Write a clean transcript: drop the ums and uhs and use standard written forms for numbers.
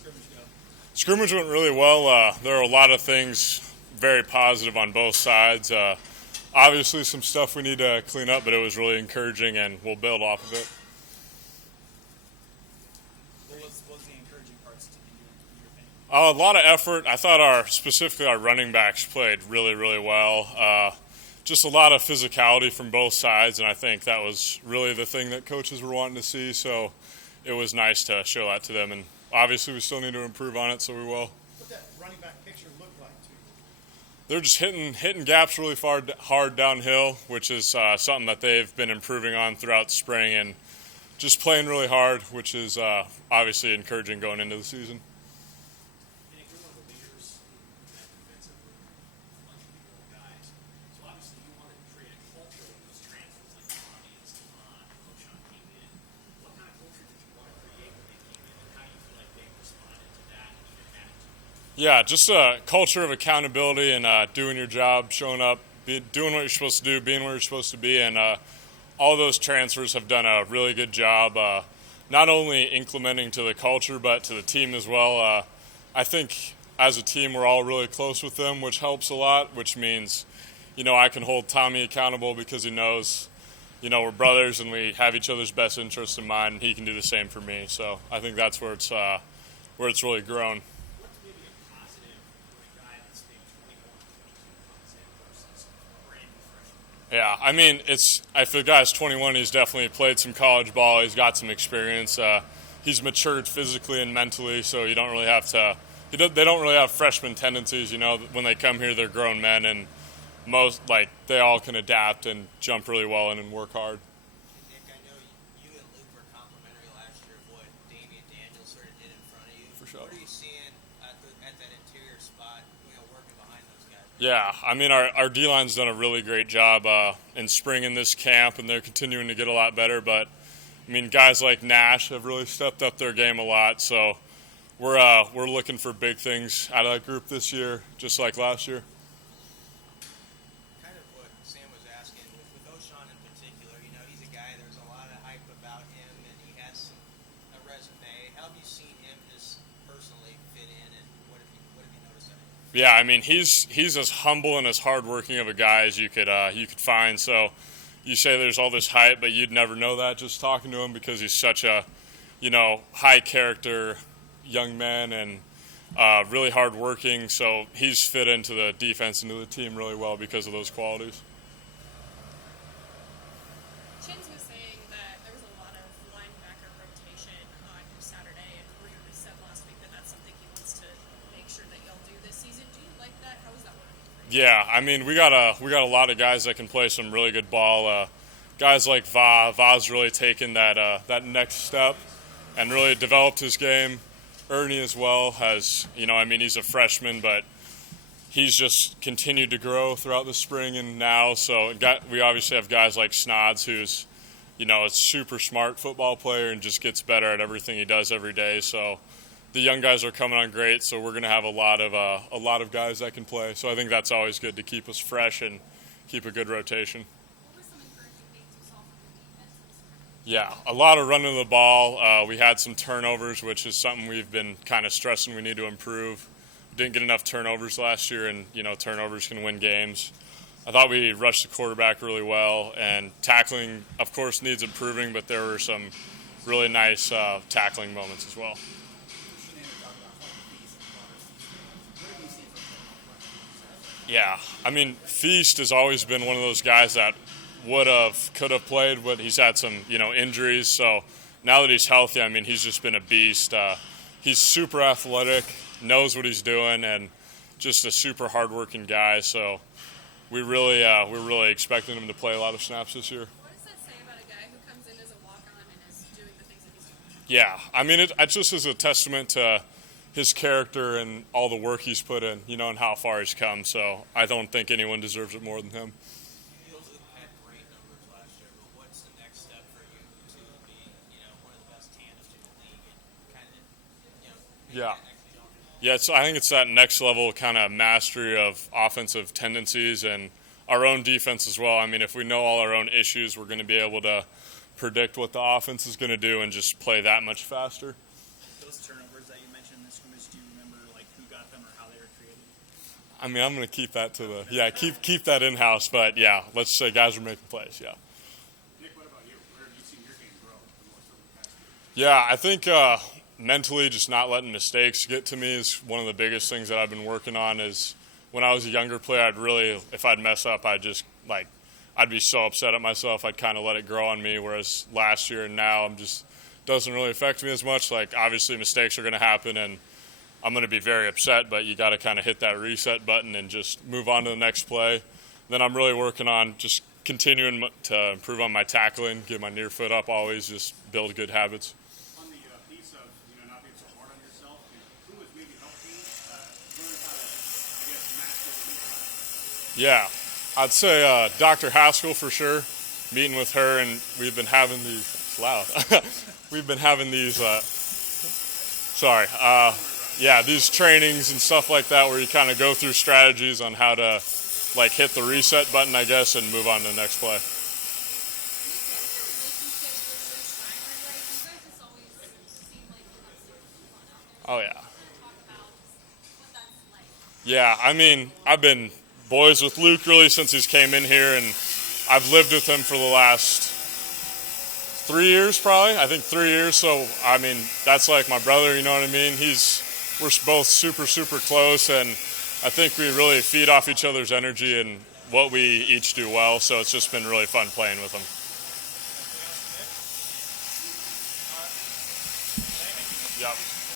scrimmage go? Scrimmage went really well. There are a lot of things very positive on both sides. Obviously, some stuff we need to clean up, but it was really encouraging, and we'll build off of it. What was the encouraging parts to you, in your opinion? A lot of effort. I thought specifically our running backs played really, really well. Just a lot of physicality from both sides, and I think that was really the thing that coaches were wanting to see. So it was nice to show that to them, and obviously we still need to improve on it, so we will. What that running back picture look like to you? They're just hitting gaps really hard downhill, which is something that they've been improving on throughout the spring, and just playing really hard, which is obviously encouraging going into the season. Nick, you're one of the leaders in that defensive room, a bunch of people, guys. So obviously you want to create a culture with those transfers like Tommy and Stephon and Colton came in. What kind of culture did you want to create when they came in, and how do you feel like they responded to that and even added to it? Yeah, just a culture of accountability and doing your job, showing up, doing what you're supposed to do, being where you're supposed to be, and all those transfers have done a really good job, not only implementing to the culture but to the team as well. I think as a team we're all really close with them, which helps a lot, which means, I can hold Tommy accountable because he knows, we're brothers and we have each other's best interests in mind, and he can do the same for me. So I think that's where it's really grown. What's maybe a positive for a guy that's maybe 21, 22 months in versus a brand new freshman? Yeah, I mean, if the guy's 21, he's definitely played some college ball. He's got some experience. He's matured physically and mentally, so you don't really have to. They don't really have freshman tendencies. When they come here, they're grown men, and they all can adapt and jump really well and work hard. Nick, I know you and Luke were complimentary last year of what Damian Daniels sort of did in front of you. For sure. What are you seeing at that interior spot, working behind those guys? Yeah, I mean, our D-line's done a really great job in spring in this camp, and they're continuing to get a lot better. But, I mean, guys like Nash have really stepped up their game a lot. So we're looking for big things out of that group this year, just like last year. Kind of what Sam was asking, with O'Shawn in particular, he's a guy, there's a lot of hype about him, and he has a resume. How have you seen him just personally fit in, and what have you noticed of him? Yeah, I mean, he's as humble and as hardworking of a guy as you could find. So you say there's all this hype, but you'd never know that just talking to him because he's such a, high character young man and really hardworking. So he's fit into the defense and to the team really well because of those qualities. Chins was saying that there was a lot of linebacker rotation on Saturday, and Greer said last week that that's something he wants to make sure that y'all do this season. Do you like that? How is that working for you? Yeah, I mean, we got a lot of guys that can play some really good ball. Guys like Va's really taken that next step and really developed his game. Ernie as well has, he's a freshman, but he's just continued to grow throughout the spring and now. So we obviously have guys like Snods, who's, a super smart football player and just gets better at everything he does every day. So the young guys are coming on great. So we're going to have a lot of guys that can play. So I think that's always good to keep us fresh and keep a good rotation. What were some encouraging things you saw from the defense? Yeah, a lot of running the ball. We had some turnovers, which is something we've been kind of stressing we need to improve. Didn't get enough turnovers last year, and, turnovers can win games. I thought we rushed the quarterback really well, and tackling, of course, needs improving, but there were some really nice tackling moments as well. Yeah, I mean, Feist has always been one of those guys that could have played, but he's had some, injuries. So now that he's healthy, I mean, he's just been a beast. He's super athletic, knows what he's doing, and just a super hardworking guy. So we're really expecting him to play a lot of snaps this year. What does that say about a guy who comes in as a walk-on and is doing the things that he's doing? Yeah, I mean, it just is a testament to his character and all the work he's put in, and how far he's come. So I don't think anyone deserves it more than him. You had great numbers last year, but what's the next step for you to be, one of the best tandems in the league and kind of, Yeah. that next jump? Yeah, I think it's that next level kind of mastery of offensive tendencies and our own defense as well. I mean, if we know all our own issues, we're going to be able to predict what the offense is going to do and just play that much faster. Those turnovers that you mentioned this I mean, I'm going to keep that to the keep that in house. But yeah, let's say guys are making plays. Yeah. Nick, what about you? Where have you seen your game grow the most over the past year? Yeah, I think mentally just not letting mistakes get to me is one of the biggest things that I've been working on. Is when I was a younger player, if I'd mess up, I'd be so upset at myself. I'd kind of let it grow on me. Whereas last year and now, doesn't really affect me as much. Like, obviously mistakes are going to happen and I'm going to be very upset, but you got to kind of hit that reset button and just move on to the next play. Then I'm really working on just continuing to improve on my tackling, get my near foot up always, just build good habits. On the piece of not being so hard on yourself, who has maybe helped you learn how to, I guess, master the Yeah, I'd say Dr. Haskell for sure. Meeting with her, and we've been having these. It's loud. We've been having these. These trainings and stuff like that, where you kind of go through strategies on how to, hit the reset button, I guess, and move on to the next play. Oh yeah. Yeah, I mean, I've been boys with Luke really since he's came in here, and I've lived with him for the last 3 years, probably. I think 3 years. So, I mean, that's like my brother, you know what I mean? We're both super, super close, and I think we really feed off each other's energy and what we each do well. So it's just been really fun playing with him. Yep.